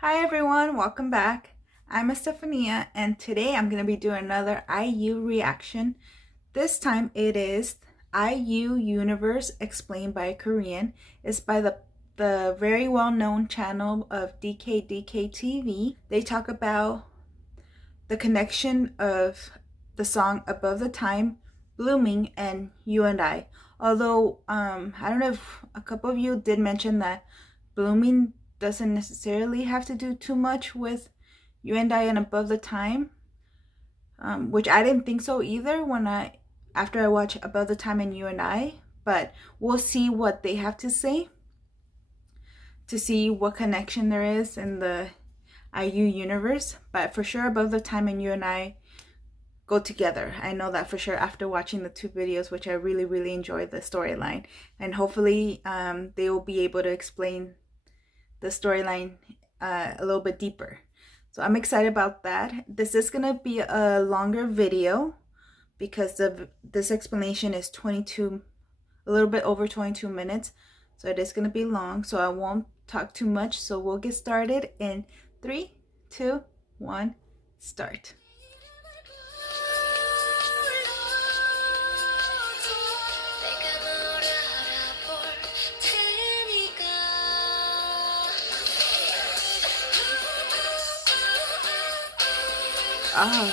Hi everyone, welcome back. I'm Estefania and today I'm going to be doing another IU reaction. This time it is IU Universe Explained by a Korean. It's by the very well-known channel of DKDKTV. They talk about the connection of the song Above the Time, Blooming, and You and I. Although I don't know if a couple of you did mention that Blooming doesn't necessarily have to do too much with You and I and Above the Time, which I didn't think so either after I watched Above the Time and You and I. But we'll see what they have to say to see what connection there is in the IU universe. But for sure, Above the Time and You and I go together. I know that for sure after watching the two videos, which I really enjoyed the storyline, and hopefully they will be able to explain the storyline a little bit deeper. So I'm excited about that. This is gonna be a longer video because this explanation is a little bit over 22 minutes. So it is gonna be long, so I won't talk too much. So we'll get started in 3, 2, 1, start. Oh.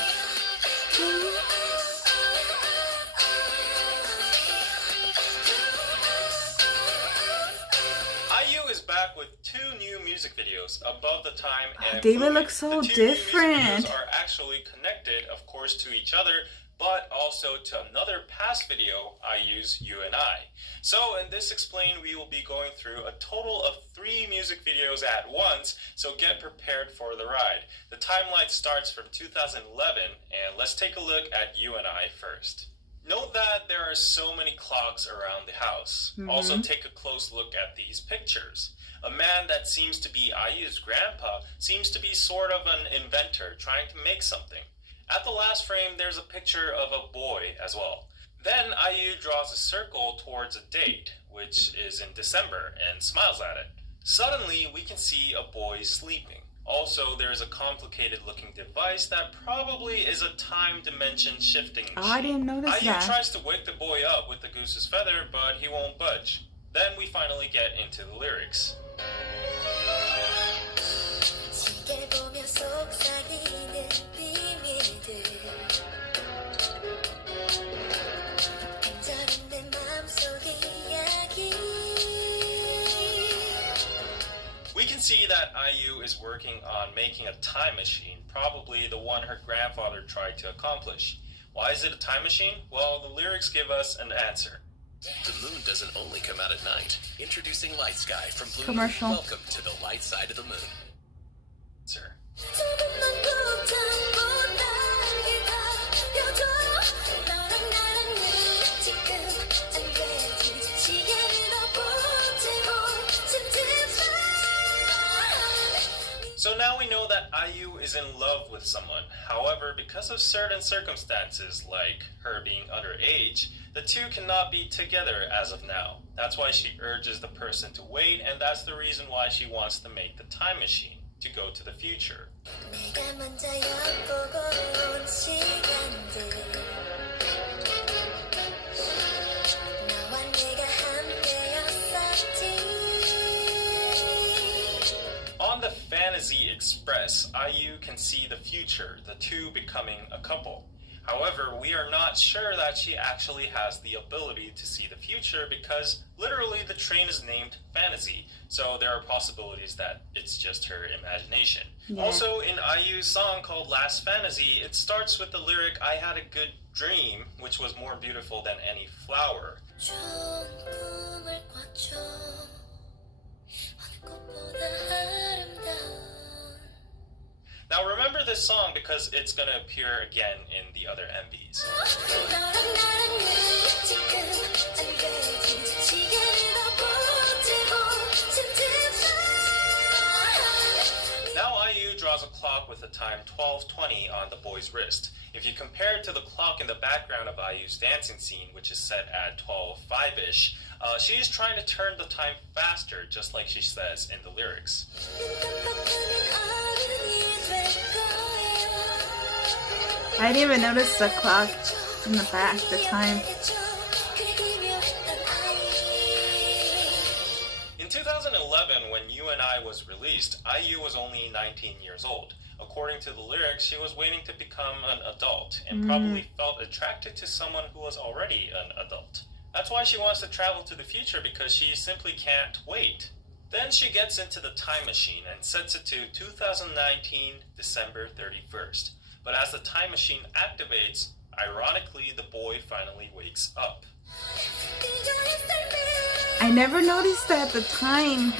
IU is back with two new music videos, Above the Time and David Blueming. looks so the two different. New music videos are actually connected, of course, to each other, but also to another past video, IU's You and I. So in this Explain, we will be going through a total of 3 music videos at once, so get prepared for the ride. The timeline starts from 2011, and let's take a look at You and I first. Note that there are so many clocks around the house. Also take a close look at these pictures. A man that seems to be IU's grandpa seems to be sort of an inventor trying to make something. At the last frame, there's a picture of a boy as well. Then IU draws a circle towards a date, which is in December, and smiles at it. Suddenly, we can see a boy sleeping. Also, there's a complicated looking device that probably is a time dimension shifting machine. Oh, I didn't notice IU that. tries to wake the boy up with the goose's feather, but he won't budge. Then we finally get into the lyrics. We can see that IU is working on making a time machine, probably the one her grandfather tried to accomplish. Why is it a time machine? Well, the lyrics give us an answer. The moon doesn't only come out at night. Introducing Light Sky from Blueming. Commercial. Welcome to the light side of the moon. Sir. So now we know that IU is in love with someone. However, because of certain circumstances, like her being underage, the two cannot be together as of now. That's why she urges the person to wait, and that's the reason why she wants to make the time machine, to go to the future. On the Fantasy Express, IU can see the future, the two becoming a couple. However, we are not sure that she actually has the ability to see the future because literally the train is named Fantasy, so there are possibilities that it's just her imagination. Yeah. Also, in IU's song called Last Fantasy, it starts with the lyric, "I had a good dream, which was more beautiful than any flower." Now remember this song because it's going to appear again in the other MVs. Now IU draws a clock with the time 12:20 on the boy's wrist. If you compare it to the clock in the background of IU's dancing scene, which is set at 12:05-ish, she's trying to turn the time faster, just like she says in the lyrics. I didn't even notice the clock in the back, the time. In 2011, when You and I was released, IU was only 19 years old. According to the lyrics, she was waiting to become an adult and probably felt attracted to someone who was already an adult. That's why she wants to travel to the future, because she simply can't wait. Then she gets into the time machine and sets it to 2019, December 31st. But as the time machine activates, ironically, the boy finally wakes up. I never noticed that the time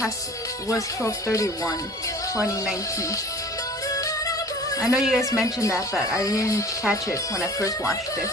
was 12:31, 2019. I know you guys mentioned that, but I didn't catch it when I first watched it.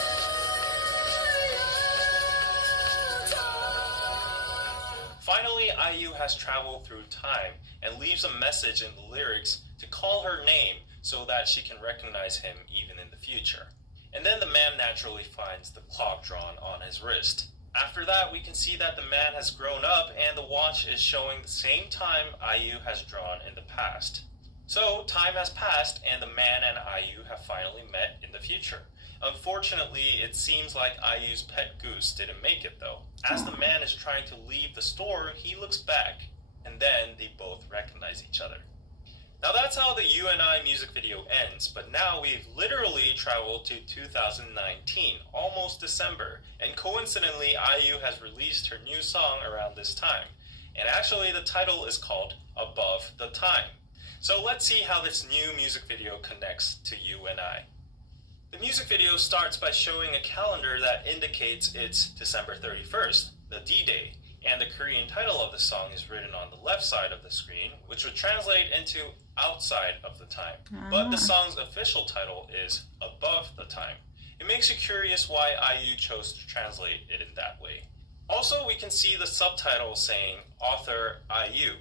Finally, IU has traveled through time and leaves a message in the lyrics to call her name so that she can recognize him even in the future. And then the man naturally finds the clock drawn on his wrist. After that, we can see that the man has grown up and the watch is showing the same time IU has drawn in the past. So, time has passed and the man and IU have finally met in the future. Unfortunately, it seems like IU's pet goose didn't make it though. As the man is trying to leave the store, he looks back, and then they both recognize each other. Now that's how the You and I music video ends, but now we've literally traveled to 2019, almost December, and coincidentally IU has released her new song around this time. And actually the title is called Above the Time. So let's see how this new music video connects to You and I. The music video starts by showing a calendar that indicates it's December 31st, the D-Day, and the Korean title of the song is written on the left side of the screen, which would translate into outside of the time. But the song's official title is Above the Time. It makes you curious why IU chose to translate it in that way. Also, we can see the subtitle saying author IU,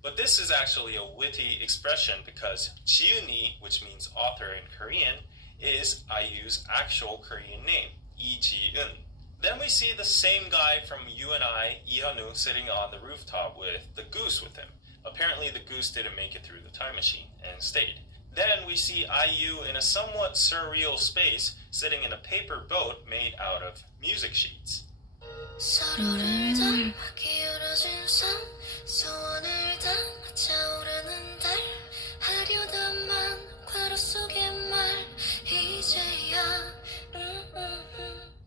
but this is actually a witty expression because Jiuni, which means author in Korean, is IU's actual Korean name, Lee Ji-eun. Then we see the same guy from You and I, Lee Hyun-woo, sitting on the rooftop with the goose with him. Apparently the goose didn't make it through the time machine and stayed. Then we see IU in a somewhat surreal space, sitting in a paper boat made out of music sheets.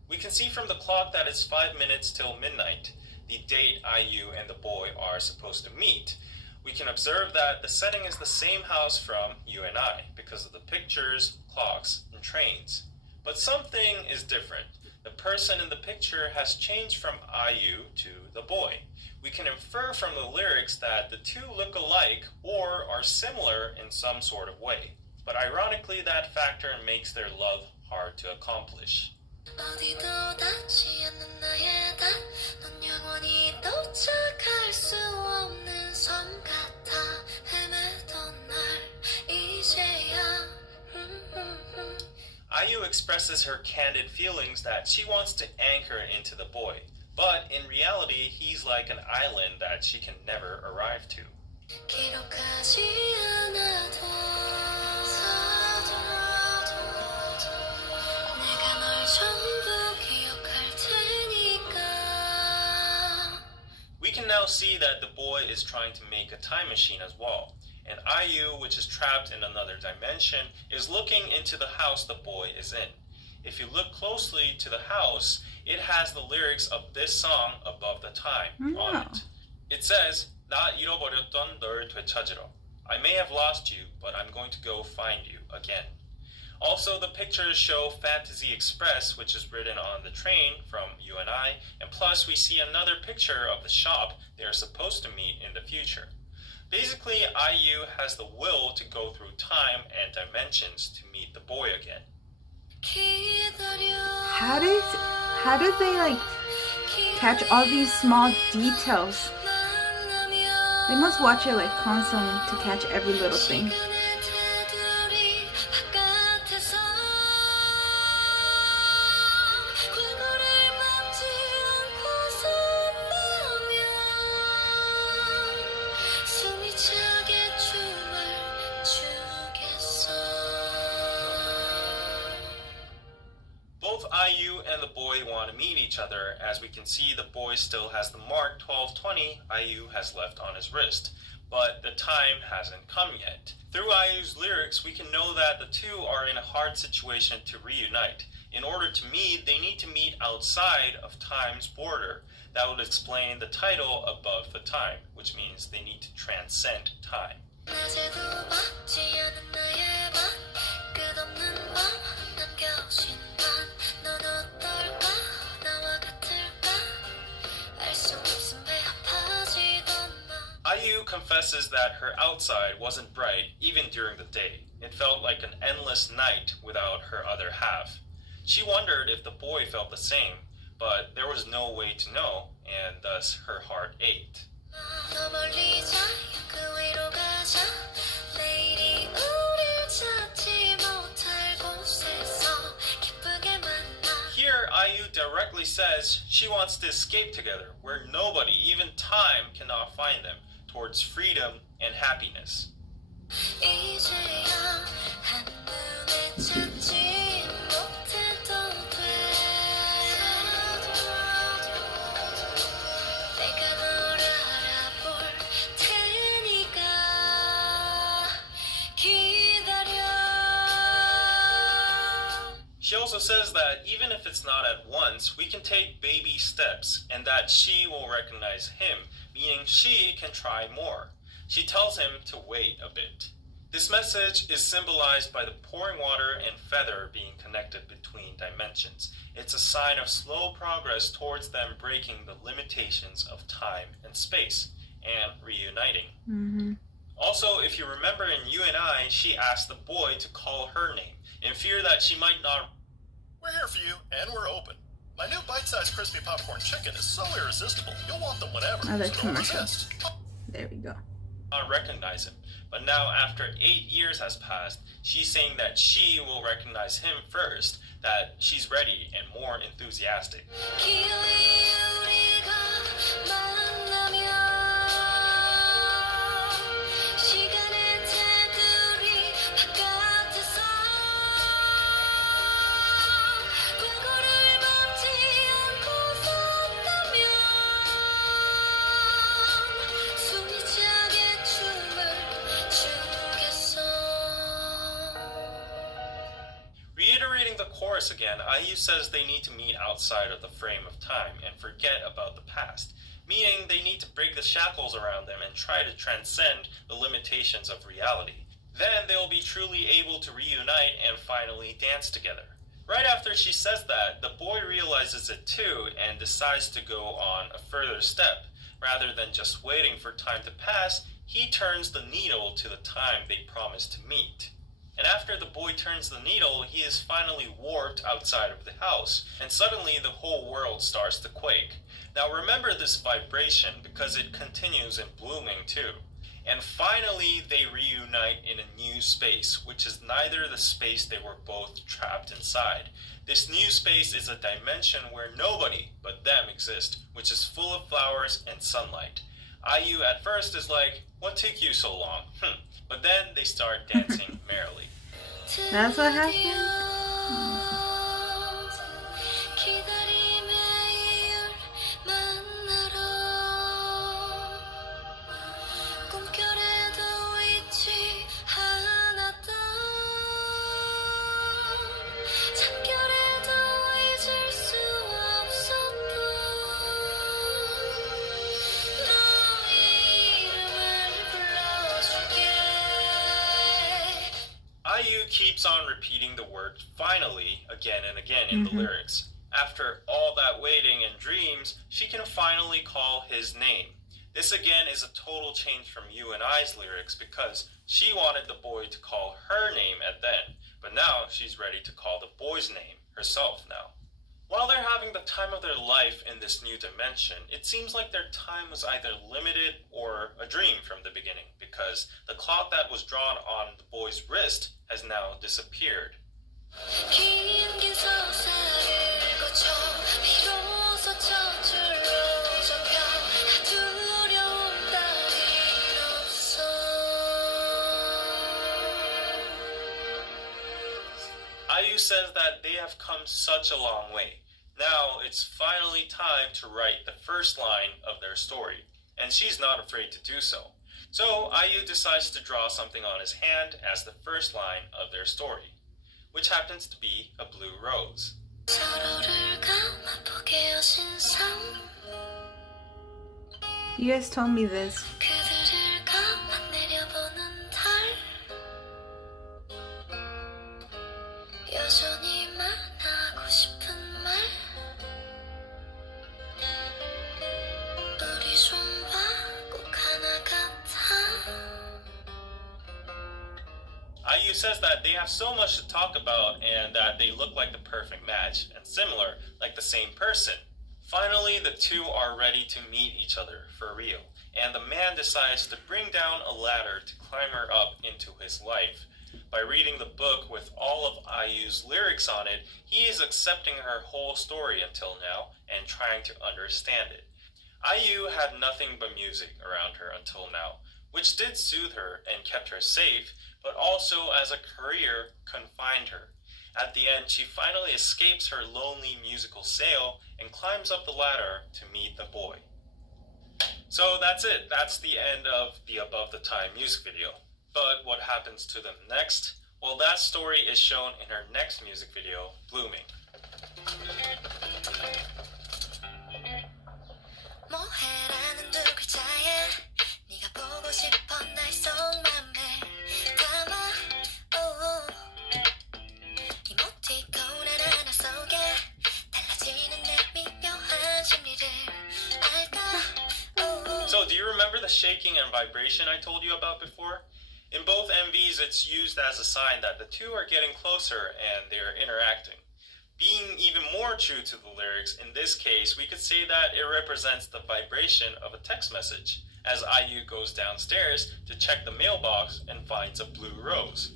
We can see from the clock that it's 5 minutes till midnight, the date IU and the boy are supposed to meet. We can observe that the setting is the same house from You and I because of the pictures, clocks, and trains. But something is different. The person in the picture has changed from IU to the boy. We can infer from the lyrics that the two look alike or are similar in some sort of way. But ironically, that factor makes their love hard to accomplish. IU expresses her candid feelings that she wants to anchor into the boy, but in reality, he's like an island that she can never arrive to. We can now see that the boy is trying to make a time machine as well. And IU, which is trapped in another dimension, is looking into the house the boy is in. If you look closely to the house, it has the lyrics of this song Above the Time on it. It says, 나 잃어버렸던 널 되찾으러. I may have lost you, but I'm going to go find you again. Also, the pictures show Fantasy Express, which is written on the train from You and I, and plus we see another picture of the shop they are supposed to meet in the future. Basically, IU has the will to go through time and dimensions to meet the boy again. How did they catch all these small details? They must watch it constantly to catch every little thing. and the boy want to meet each other. As we can see, the boy still has the mark 12:20 IU has left on his wrist, but the time hasn't come yet. Through IU's lyrics, we can know that the two are in a hard situation to reunite. In order to meet, they need to meet outside of time's border. That would explain the title Above the Time, which means they need to transcend time. IU confesses that her outside wasn't bright even during the day. It felt like an endless night without her other half. She wondered if the boy felt the same, but there was no way to know, and thus her heart ached. Here, IU directly says she wants to escape together, where nobody, even time, cannot find them, towards freedom and happiness. She also says that even if it's not at once, we can take baby steps and that she will recognize him, meaning she can try more. She tells him to wait a bit. This message is symbolized by the pouring water and feather being connected between dimensions. It's a sign of slow progress towards them breaking the limitations of time and space and reuniting. Mm-hmm. Also, if you remember in You and I, she asked the boy to call her name in fear that she might not. We're here for you, and we're open. My new bite-sized crispy popcorn chicken is so irresistible, you'll want them whenever. Another So don't commercial. resist. There we go. Not recognize him. But now, after 8 years has passed, she's saying that she will recognize him first, that she's ready and more enthusiastic. Reiterating the chorus again, IU says they need to meet outside of the frame of time and forget about the past, meaning they need to break the shackles around them and try to transcend the limitations of reality. Then they'll be truly able to reunite and finally dance together. Right after she says that, the boy realizes it too and decides to go on a further step. Rather than just waiting for time to pass, he turns the needle to the time they promised to meet. And after the boy turns the needle, he is finally warped outside of the house, and suddenly the whole world starts to quake. Now remember this vibration because it continues in Blueming too. And finally they reunite in a new space, which is neither the space they were both trapped inside. This new space is a dimension where nobody but them exist, which is full of flowers and sunlight. IU at first is like, what took you so long? But then they start dancing merrily. That's what happened? IU keeps on repeating the word finally again and again in the lyrics. After all that waiting and dreams, she can finally call his name. This again is a total change from You and I's lyrics because she wanted the boy to call her name at then, but now she's ready to call the boy's name herself now. While they're having the time of their life in this new dimension, it seems like their time was either limited or a dream from the beginning, because the clock that was drawn on the boy's wrist has now disappeared. IU says that they have come such a long way. Now it's finally time to write the first line of their story, and she's not afraid to do so. So IU decides to draw something on his hand as the first line of their story, which happens to be a blue rose. You guys told me this. IU says that they have so much to talk about and that they look like the perfect match and similar, like the same person. Finally, the two are ready to meet each other for real, and the man decides to bring down a ladder to climb her up into his life. By reading the book with all of IU's lyrics on it, he is accepting her whole story until now and trying to understand it. IU had nothing but music around her until now, which did soothe her and kept her safe, but also as a career confined her. At the end, she finally escapes her lonely musical sail and climbs up the ladder to meet the boy. So that's it. That's the end of the Above the Time music video. But what happens to them next? Well, that story is shown in her next music video, Blueming. So do you remember the shaking and vibration I told you about before? In both MVs, it's used as a sign that the two are getting closer and they're interacting. Being even more true to the lyrics, in this case, we could say that it represents the vibration of a text message, as IU goes downstairs to check the mailbox and finds a blue rose.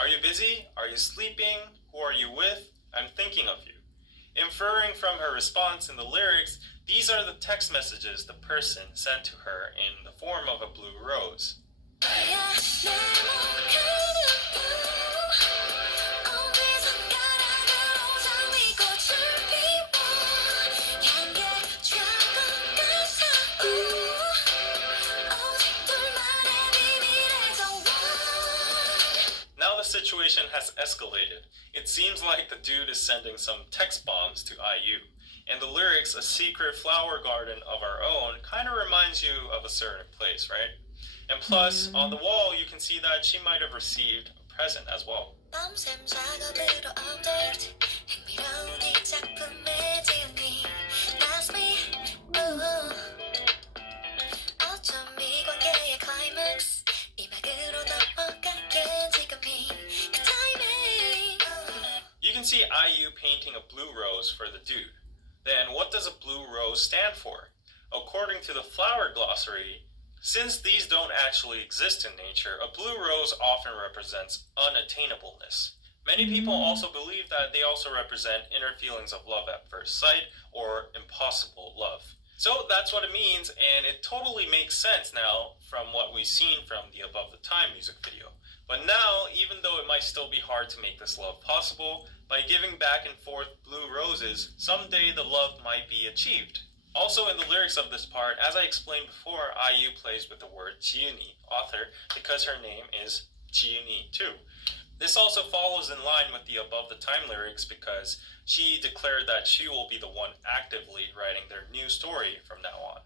Are you busy? Are you sleeping? Who are you with? I'm thinking of you. Inferring from her response in the lyrics, these are the text messages the person sent to her in the form of a blue rose. The situation has escalated. It seems like the dude is sending some text bombs to IU, and the lyrics, "a secret flower garden of our own," kind of reminds you of a certain place, right? And plus, on the wall, you can see that she might have received a present as well. You can see IU painting a blue rose for the dude. Then what does a blue rose stand for? According to the flower glossary, since these don't actually exist in nature, a blue rose often represents unattainableness. Many people also believe that they also represent inner feelings of love at first sight or impossible love. So that's what it means, and it totally makes sense now from what we've seen from the Above the Time music video. But now, even though it might still be hard to make this love possible, by giving back and forth blue roses, someday the love might be achieved. Also in the lyrics of this part, as I explained before, IU plays with the word Jiuni, author, because her name is Jiuni too. This also follows in line with the Above the Time lyrics because she declared that she will be the one actively writing their new story from now on.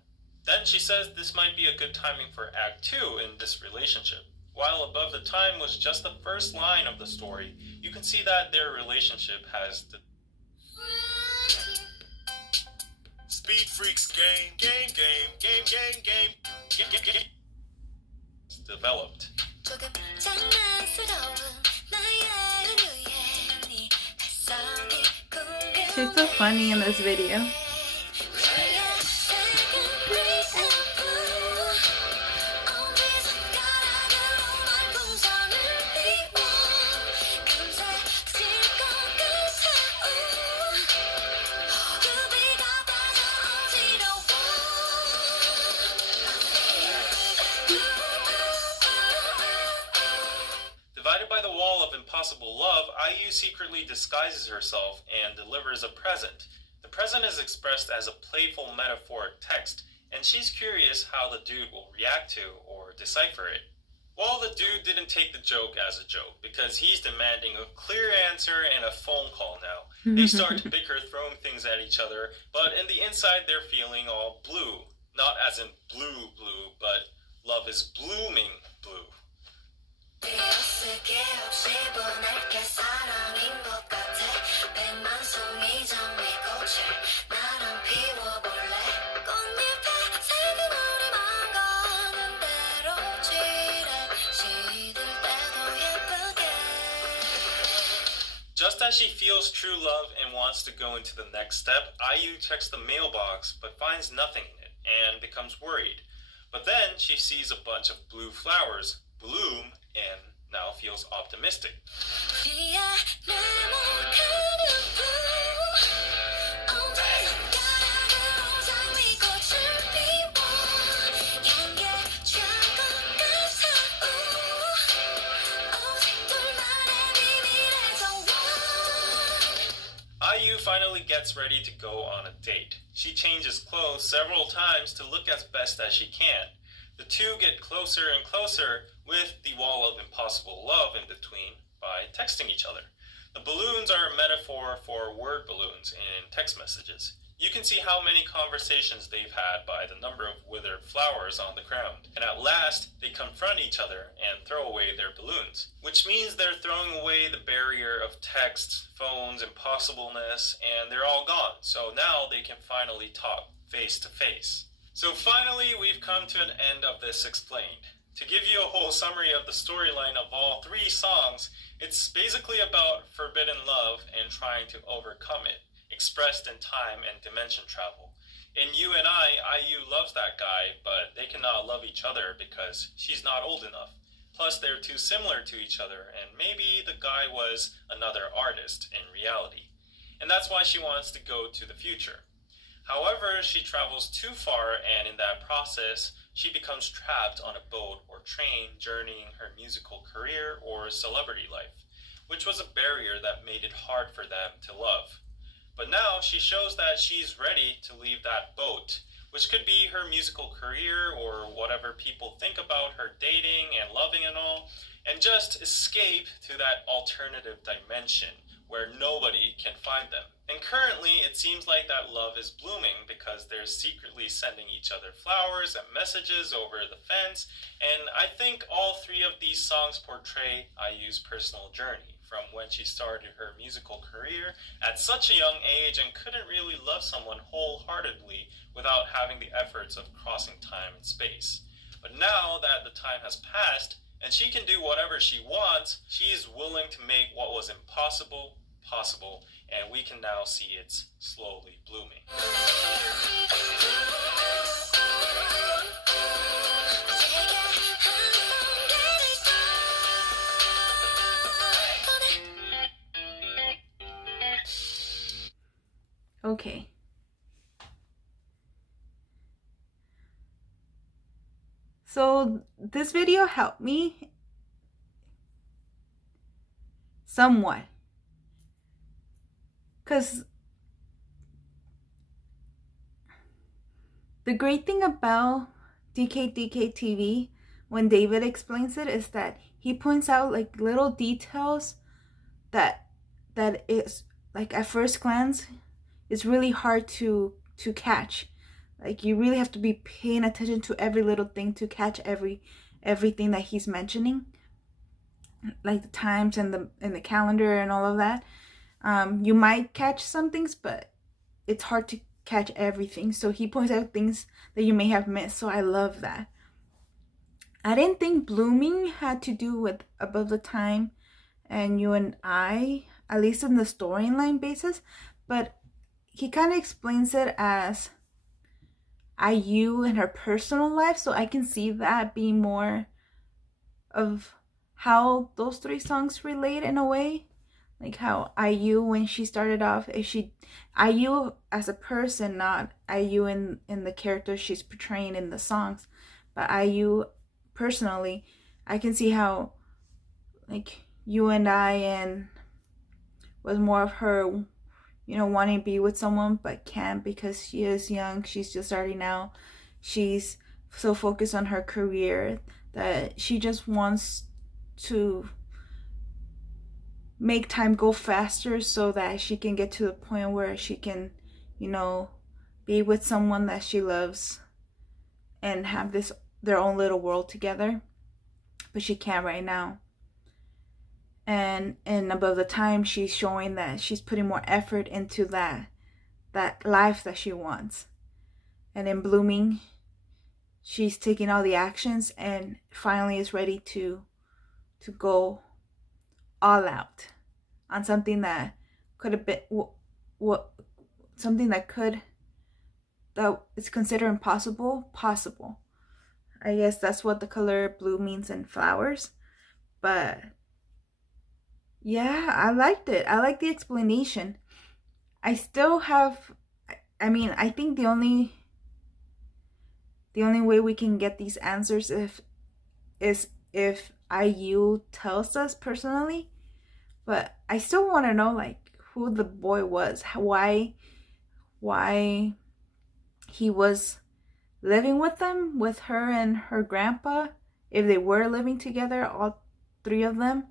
Then she says this might be a good timing for Act 2 in this relationship. While Above the Time was just the first line of the story, you can see that their relationship has Speed Freaks game developed. She's so funny in this video. Impossible Love, IU secretly disguises herself and delivers a present. The present is expressed as a playful metaphoric text, and she's curious how the dude will react to or decipher it. Well, the dude didn't take the joke as a joke because he's demanding a clear answer and a phone call now. They start to bicker, throwing things at each other, but in the inside they're feeling all blue. Not as in blue, but love is blooming blue. Just as she feels true love and wants to go into the next step, IU checks the mailbox but finds nothing in it and becomes worried. But then she sees a bunch of blue flowers bloom and now feels optimistic. IU finally gets ready to go on a date. She changes clothes several times to look as best as she can. The two get closer and closer with the wall of impossible love in between by texting each other. The balloons are a metaphor for word balloons in text messages. You can see how many conversations they've had by the number of withered flowers on the ground. And at last, they confront each other and throw away their balloons, which means they're throwing away the barrier of text, phones, impossibleness, and they're all gone. So now they can finally talk face to face. So finally, we've come to an end of this explained. To give you a whole summary of the storyline of all three songs, it's basically about forbidden love and trying to overcome it, expressed in time and dimension travel. In You and I, IU loves that guy, but they cannot love each other because she's not old enough. Plus, they're too similar to each other, and maybe the guy was another artist in reality. And that's why she wants to go to the future. However, she travels too far, and in that process, she becomes trapped on a boat or train journeying her musical career or celebrity life, which was a barrier that made it hard for them to love. But now she shows that she's ready to leave that boat, which could be her musical career or whatever people think about her dating and loving and all, and just escape to that alternative dimension where nobody can find them. And currently, it seems like that love is blooming because they're secretly sending each other flowers and messages over the fence, and I think all three of these songs portray IU's personal journey, from when she started her musical career at such a young age and couldn't really love someone wholeheartedly without having the efforts of crossing time and space. But now that the time has passed, and she can do whatever she wants, she is willing to make what was impossible possible, and we can now see it's slowly blooming. Okay. So this video helped me somewhat, because the great thing about DKDKTV, when David explains it, is that he points out like little details that is like at first glance it's really hard to catch. Like you really have to be paying attention to every little thing to catch everything that he's mentioning, like the times and the calendar and all of that. You might catch some things, but it's hard to catch everything. So he points out things that you may have missed. So I love that. I didn't think blooming had to do with Above the Time and You and I, at least in the storyline basis, but he kind of explains it as IU and her personal life, so I can see that being more of how those three songs relate in a way. Like how IU, when she started off, IU as a person, not IU in the character she's portraying in the songs, but IU personally, I can see how, like, you and I, and was more of her, you know, wanting to be with someone but can't because she is young. She's just starting out. She's so focused on her career that she just wants to make time go faster so that she can get to the point where she can, you know, be with someone that she loves and have this their own little world together. But she can't right now. And above the time, she's showing that she's putting more effort into that life that she wants. And in Blueming, she's taking all the actions and finally is ready to go all out on something that could have been something that is considered impossible possible. I guess that's what the color blue means in flowers. But yeah, I liked it. I like the explanation. I still have, I mean, I think the only way we can get these answers is if IU tells us personally. But I still want to know, like, who the boy was, why he was living with them, with her and her grandpa, if they were living together, all three of them.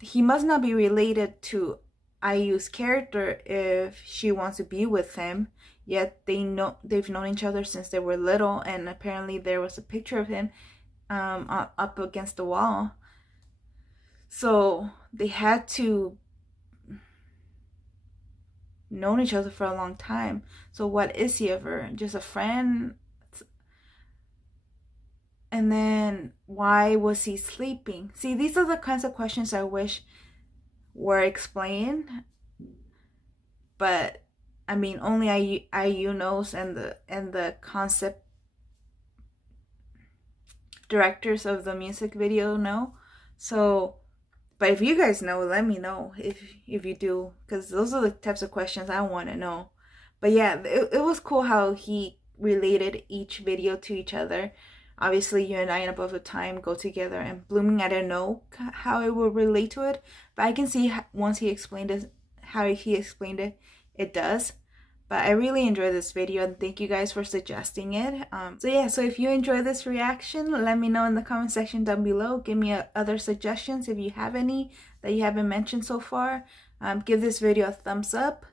He must not be related to IU's character if she wants to be with him, yet they've known each other since they were little, and apparently there was a picture of him up against the wall. So they had to known each other for a long time. So what is he ever? Just a friend? And then why was he sleeping? See, these are the kinds of questions I wish were explained. But I mean, only IU knows, and the concept directors of the music video know. So, but if you guys know, let me know if you do, because those are the types of questions I want to know. But yeah, it was cool how he related each video to each other. Obviously, you and I, in Above the Time, go together, and Blueming, I don't know how it will relate to it, but I can see once he explained it, how he explained it, it does. But I really enjoyed this video, and thank you guys for suggesting it. So yeah, so if you enjoy this reaction, let me know in the comment section down below. Give me other suggestions if you have any that you haven't mentioned so far. Give this video a thumbs up.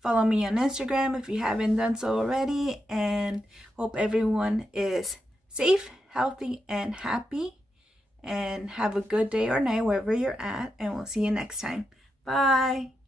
Follow me on Instagram if you haven't done so already, and hope everyone is safe, healthy, and happy. And have a good day or night wherever you're at, and we'll see you next time. Bye!